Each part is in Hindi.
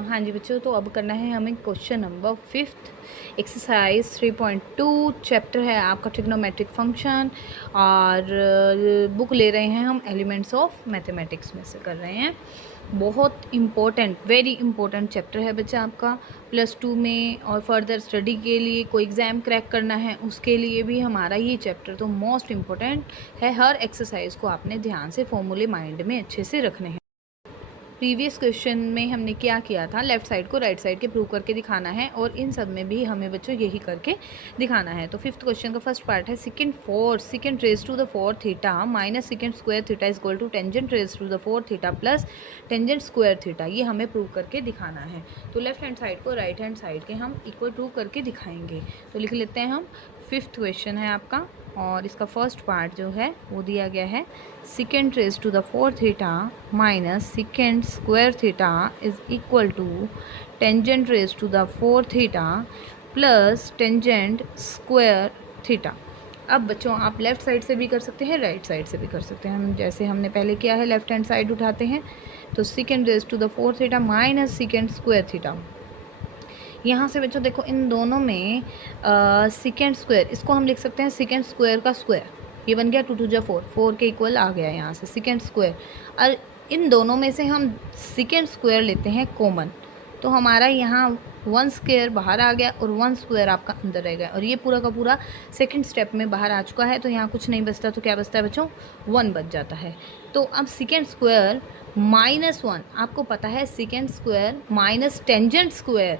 हाँ जी बच्चों, तो अब करना है हमें question number 5th exercise 3.2 chapter है आपका ट्रिग्नोमेट्रिक फंक्शन। और बुक ले रहे हैं हम एलिमेंट्स ऑफ मैथमेटिक्स में से कर रहे हैं। बहुत इम्पोर्टेंट, वेरी इम्पोर्टेंट चैप्टर है बच्चा आपका +2 में, और फर्दर स्टडी के लिए कोई एग्ज़ाम क्रैक करना है उसके लिए भी हमारा ये चैप्टर तो मोस्ट इम्पोर्टेंट है। हर एक्सरसाइज को आपने ध्यान से फॉर्मूले माइंड में अच्छे से रखने हैं। प्रीवियस क्वेश्चन में हमने क्या किया था, लेफ्ट साइड को राइट साइड के प्रूव करके दिखाना है, और इन सब में भी हमें बच्चों यही करके दिखाना है। तो 5th क्वेश्चन का फर्स्ट पार्ट है secant raise to the 4 theta minus secant square theta is equal to tangent raise to the 4 theta plus tangent square theta. ये हमें प्रूव करके दिखाना है। तो लेफ्ट हैंड साइड को राइट हैंड साइड के हम इक्वल प्रूव करके दिखाएंगे। तो लिख लेते हैं हम। 5th क्वेश्चन है आपका, और इसका फर्स्ट पार्ट जो है वो दिया गया है secant raise to the 4 theta minus secant square theta is equal to tangent raise to the 4 theta plus tangent square theta. अब बच्चों आप लेफ़्ट साइड से भी कर सकते हैं, राइट साइड से भी कर सकते हैं। हम जैसे हमने पहले किया है, लेफ्ट हैंड साइड उठाते हैं। तो secant raise to the 4 theta minus secant square theta. यहाँ से बच्चों देखो, इन दोनों में सेकेंड स्क्वायर, इसको हम लिख सकते हैं सेकेंड स्क्वायर का स्क्वायर। ये बन गया 2 2 जा 4, 4 के इक्वल आ गया यहाँ से सेकेंड स्क्वायर। और इन दोनों में से हम सेकेंड स्क्वायर लेते हैं कॉमन, तो हमारा यहाँ 1 स्क्वायर बाहर आ गया और 1 स्क्वायर आपका अंदर रह गया, और ये पूरा का पूरा सेकंड स्टेप में बाहर आ चुका है। तो यहाँ कुछ नहीं बचता, तो क्या बचता है बच्चों, 1 बच जाता है। तो अब सेकेंड स्क्वायर -1, आपको पता है secant square minus tangent square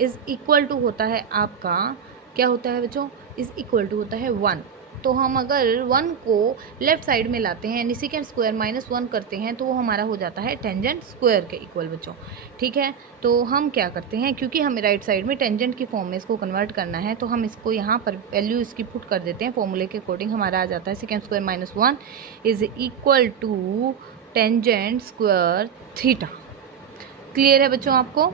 is equal to होता है आपका, क्या होता है बच्चों, इज़ इक्वल टू होता है 1। तो हम अगर 1 को लेफ़्ट साइड में लाते हैं, यानी सेकेंड स्क्वायर -1 करते हैं, तो वो हमारा हो जाता है टेंजेंट स्क्वायर के इक्वल बच्चों। ठीक है, तो हम क्या करते हैं, क्योंकि हमें राइट साइड में टेंजेंट की फॉर्म में इसको कन्वर्ट करना है, तो हम इसको यहाँ पर वैल्यू इसकी पुट कर देते हैं। फॉर्मूले के अकॉर्डिंग हमारा आ जाता है secant square -1 is equal to tangent square theta. Clear है बच्चों आपको?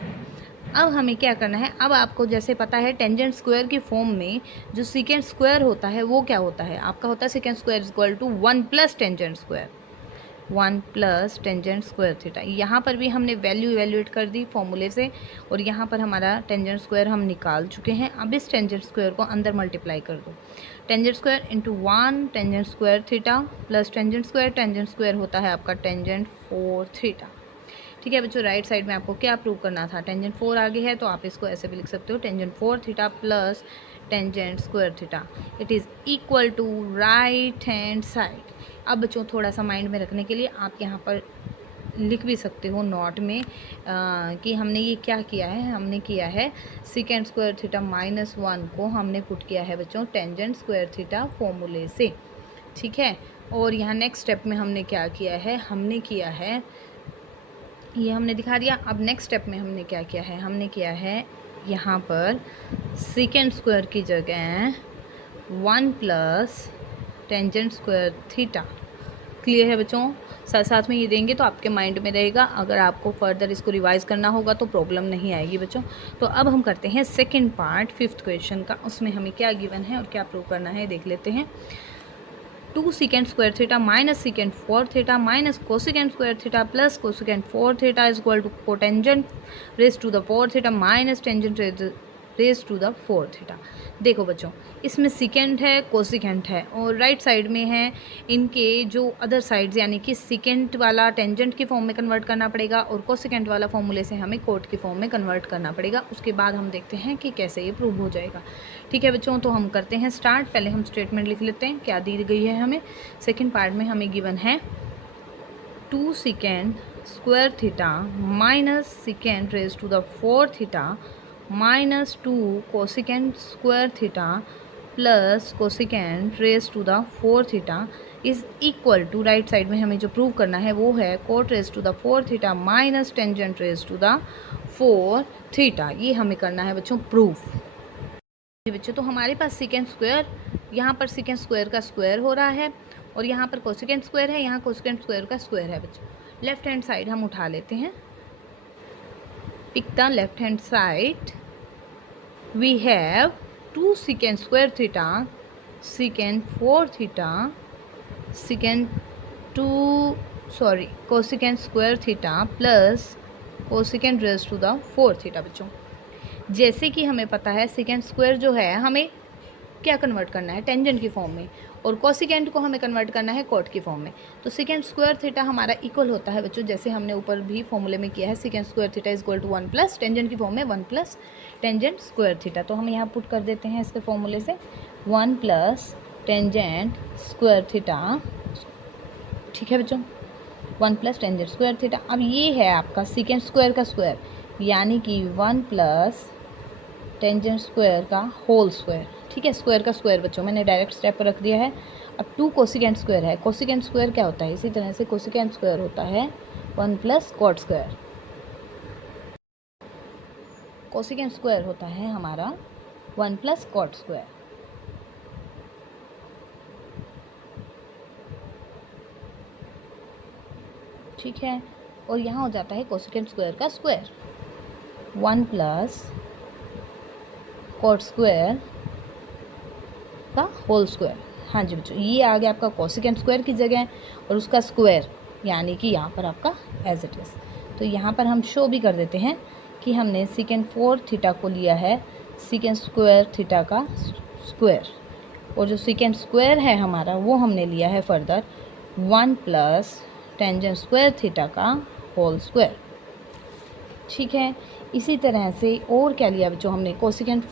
अब हमें क्या करना है, अब आपको जैसे पता है टेंजेंट स्क्वायर की फॉर्म में जो सेकेंड स्क्वायर होता है वो क्या होता है, आपका होता है secant square is equal to 1 plus tangent square, 1 plus tangent square theta. यहाँ पर भी हमने वैल्यू इवेल्यूएट कर दी फॉर्मूले से, और यहाँ पर हमारा टेंजेंट स्क्वायर हम निकाल चुके हैं। अब इस टेंजेंट स्क्वायर को अंदर मल्टीप्लाई कर दो, tangent square into 1 tangent square theta plus tangent square होता है आपका टेंजेंट 4 थीटा। ठीक है बच्चों, राइट साइड में आपको क्या प्रूव करना था, टेंजेंट 4 आगे है, तो आप इसको ऐसे भी लिख सकते हो, tangent 4 theta plus tangent square theta it is equal to right hand side. अब बच्चों थोड़ा सा माइंड में रखने के लिए आप यहाँ पर लिख भी सकते हो नोट में कि हमने ये क्या किया है, हमने किया है सेकेंड स्क्वायर थीटा -1 को हमने पुट किया है बच्चों टेंजेंट स्क्वायर थीटा फॉर्मूले से। ठीक है, और यहाँ नेक्स्ट स्टेप में हमने क्या किया है, हमने किया है, ये हमने दिखा दिया। अब नेक्स्ट स्टेप में हमने क्या किया है, हमने किया है यहाँ पर सेकेंड स्क्वायर की जगह 1 plus tangent square theta. Clear है बच्चों? साथ साथ में ये देंगे तो आपके माइंड में रहेगा, अगर आपको फर्दर इसको रिवाइज करना होगा तो प्रॉब्लम नहीं आएगी बच्चों। तो अब हम करते हैं सेकेंड पार्ट 5th क्वेश्चन का, उसमें हमें क्या गिवन है और क्या प्रूव करना है देख लेते हैं। 2 secant square theta minus secant 4 theta minus cosecant square theta plus cosecant 4 theta is equal to cotangent raised to the 4 theta minus tangent raised to the 4 theta। देखो बच्चों, इसमें सेकेंड है, कोसिकेंट है, और राइट साइड में है इनके जो अदर साइड्स, यानी कि सेकेंड वाला टेंजेंट की फॉर्म में कन्वर्ट करना पड़ेगा और कोसिकेंट वाला फॉर्मूले से हमें कोट की फॉर्म में कन्वर्ट करना पड़ेगा। उसके बाद हम देखते हैं कि कैसे ये प्रूव हो जाएगा। ठीक है बच्चों, तो हम करते हैं स्टार्ट। पहले हम स्टेटमेंट लिख लेते हैं क्या दी गई है हमें। सेकेंड पार्ट में हमें गिवन है 2 secant square theta minus secant raise to the 4 theta minus 2 cosecant square theta plus cosecant raise to the 4 theta is equal to, right side में हमें जो प्रूव करना है वो है cot raise to the 4 theta minus tangent raise to the 4 theta. ये हमें करना है बच्चों प्रूफ। बच्चों तो हमारे पास सेकेंड स्क्वायर, यहाँ पर सेकेंड स्क्वायर का स्क्वायर हो रहा है, और यहाँ पर कोसिकेंट स्क्वायर है, यहाँ कोसिकेंट स्क्वायर का स्क्वायर है बच्चों। लेफ्ट हैंड साइड हम उठा लेते हैं, pick the left hand side. We have 2 secant square theta secant 4 theta secant 2 cosecant square theta plus cosecant raise to the 4 theta बच्चों। जैसे कि हमें पता है सेकेंड स्क्वायर जो है हमें क्या कन्वर्ट करना है, टेंजेंट की फॉर्म में, और कोसिकेंट को हमें कन्वर्ट करना है कॉट की फॉर्म में। तो सेकेंड स्क्वायर थीटा हमारा इक्वल होता है बच्चों, जैसे हमने ऊपर भी फॉर्मूले में किया है, secant square theta is equal to 1 plus tangent की फॉर्म में 1 प्लस टेंजेंट स्क्वायर थीटा। तो हम यहाँ पुट कर देते हैं इसके फॉर्मूले से 1 प्लस टेंजेंट स्क्वायर थीटा, ठीक है बच्चों, 1 प्लस टेंजेंट स्क्वायर थीटा। अब ये है आपका सेकेंड स्क्वायर का स्क्वायर, यानी कि 1 प्लस टेंजेंट स्क्वायर का होल स्क्वायर, ठीक है, स्क्वायर का स्क्वायर बच्चों मैंने डायरेक्ट स्टेप पर रख दिया है। अब 2 कोसिकेंट स्क्वायर है, कोसिकेंट स्क्वायर क्या होता है, इसी तरह से कोसिकेंट स्क्वायर होता है 1 plus cot square. Cosecant square होता है हमारा 1 प्लस कॉट स्क्वायर, ठीक है। और यहाँ हो जाता है कोसिकेंट स्क्वायर का स्क्वायर 1 प्लस कॉट स्क्वायर का होल स्क्वायर। हाँ जी बच्चों, ये आ गया आपका कोसिकेंट स्क्वायर की जगह और उसका स्क्वायर, यानी कि यहाँ पर आपका एज इट इज़। तो यहाँ पर हम शो भी कर देते हैं कि हमने सेकेंड 4 थीटा को लिया है सेकेंड स्क्वायर थीटा का स्क्वायर, और जो सेकेंड स्क्वायर है हमारा वो हमने लिया है further 1 plus tangent square theta का होल स्क्वायर, ठीक है। इसी तरह से और क्या लिया बच्चों हमने, cosecant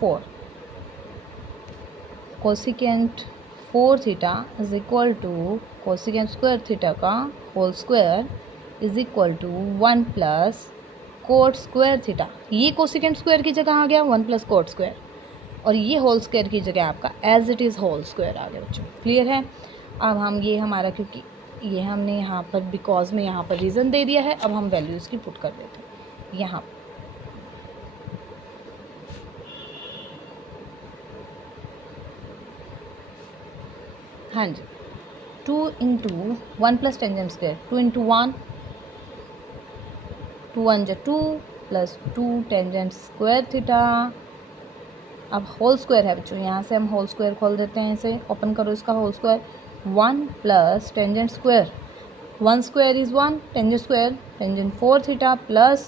4 theta is equal to cosecant square theta का whole square is equal to 1 plus cot square theta. ये कोसिकेंट स्क्वायर की जगह आ गया 1 प्लस कोट स्क्वायर, और ये होल स्क्वायर की जगह आपका as it is whole square आ गया बच्चों, क्लियर है। अब हम ये हमारा, क्योंकि ये हमने यहाँ पर बिकॉज में यहाँ पर रीज़न दे दिया है, अब हम वैल्यू इसकी पुट कर देते हैं यहाँ। हाँ जी, 2 into 1 plus tangent square, 2 into 1, 2 1 जा 2 प्लस 2 टेंजेंट स्क्वायर थीटा। अब होल स्क्वायर है बच्चों, यहाँ से हम होल स्क्वायर खोल देते हैं, इसे ओपन करो इसका whole square 1 plus tangent square, 1 square is 1, tangent square tangent 4 theta plus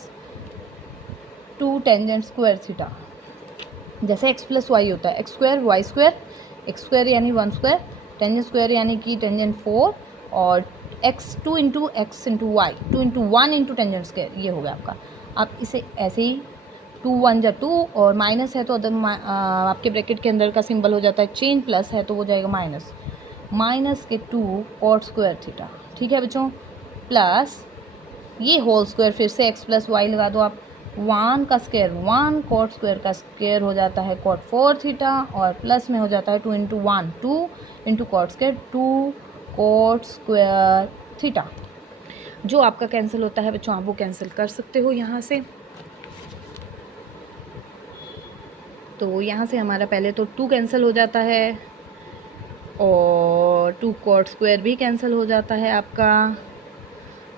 2 tangent square theta. जैसे x प्लस वाई होता है, x square y square, x square यानी 1 स्क्वायर, टेंजेंट स्क्वायर यानी कि टेंजेंट 4, और x 2 into x into y, 2 into 1 into tangent square, ये हो गया आपका। आप इसे ऐसे ही 2 1 जा 2, और माइनस है तो आपके ब्रैकेट के अंदर का सिंबल हो जाता है चेंज, प्लस है तो हो जाएगा माइनस के 2 कॉट स्क्वायर थीटा, ठीक है बच्चों, प्लस ये होल स्क्वायर, फिर से x प्लस वाई लगा दो आप, 1 का स्क्वायर 1, कॉट स्क्वायर का स्क्वायर हो जाता है कॉट 4 थीटा, और प्लस में हो जाता है 2 into 1 2 into cot square 2 cot square theta. जो आपका कैंसिल होता है बच्चों, आप वो कैंसिल कर सकते हो यहाँ से। तो यहाँ से हमारा पहले तो 2 कैंसिल हो जाता है, और 2 कॉट स्क्वायर भी कैंसिल हो जाता है आपका,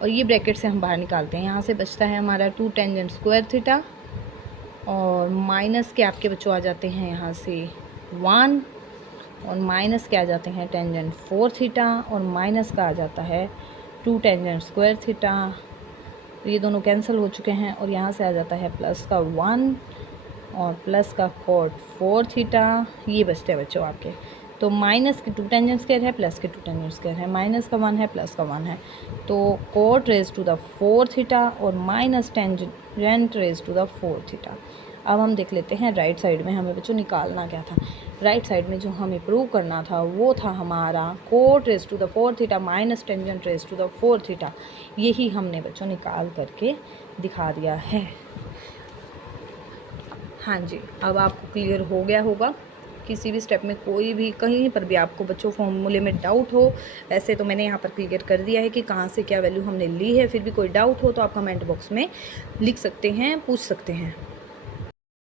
और ये ब्रैकेट से हम बाहर निकालते हैं। यहाँ से बचता है हमारा 2 टेंजेंट स्क्वायर थीटा, और माइनस के आपके बच्चों आ जाते हैं यहाँ से 1, और माइनस के आ जाते हैं टेंजेंट 4 थीटा, और माइनस का आ जाता है 2 टेंजेंट स्क्वायर थीटा। तो ये दोनों कैंसिल हो चुके हैं, और यहाँ से आ जाता है प्लस का 1 और प्लस का कॉट 4 थीटा, ये बचते हैं बच्चों आपके। तो माइनस के 2 टेंजेंट स्क्वायर है, प्लस के 2 टेंजेंट स्क्वायर है, माइनस का 1 है, प्लस का 1 है, तो cot raise to the 4 theta और minus tangent raise to the 4 theta. अब हम देख लेते हैं राइट साइड में हमें बच्चों निकालना क्या था। राइट साइड में जो हमें प्रूव करना था वो था हमारा cot raise to the 4 theta minus tangent raise to the 4 theta. यही हमने बच्चों निकाल करके दिखा दिया है। हाँ जी, अब आपको क्लियर हो गया होगा। किसी भी स्टेप में कोई भी कहीं पर भी आपको बच्चों फॉर्मूले में डाउट हो, वैसे तो मैंने यहाँ पर क्लियर कर दिया है कि कहाँ से क्या वैल्यू हमने ली है। फिर भी कोई डाउट हो तो आप कमेंट बॉक्स में लिख सकते हैं, पूछ सकते हैं।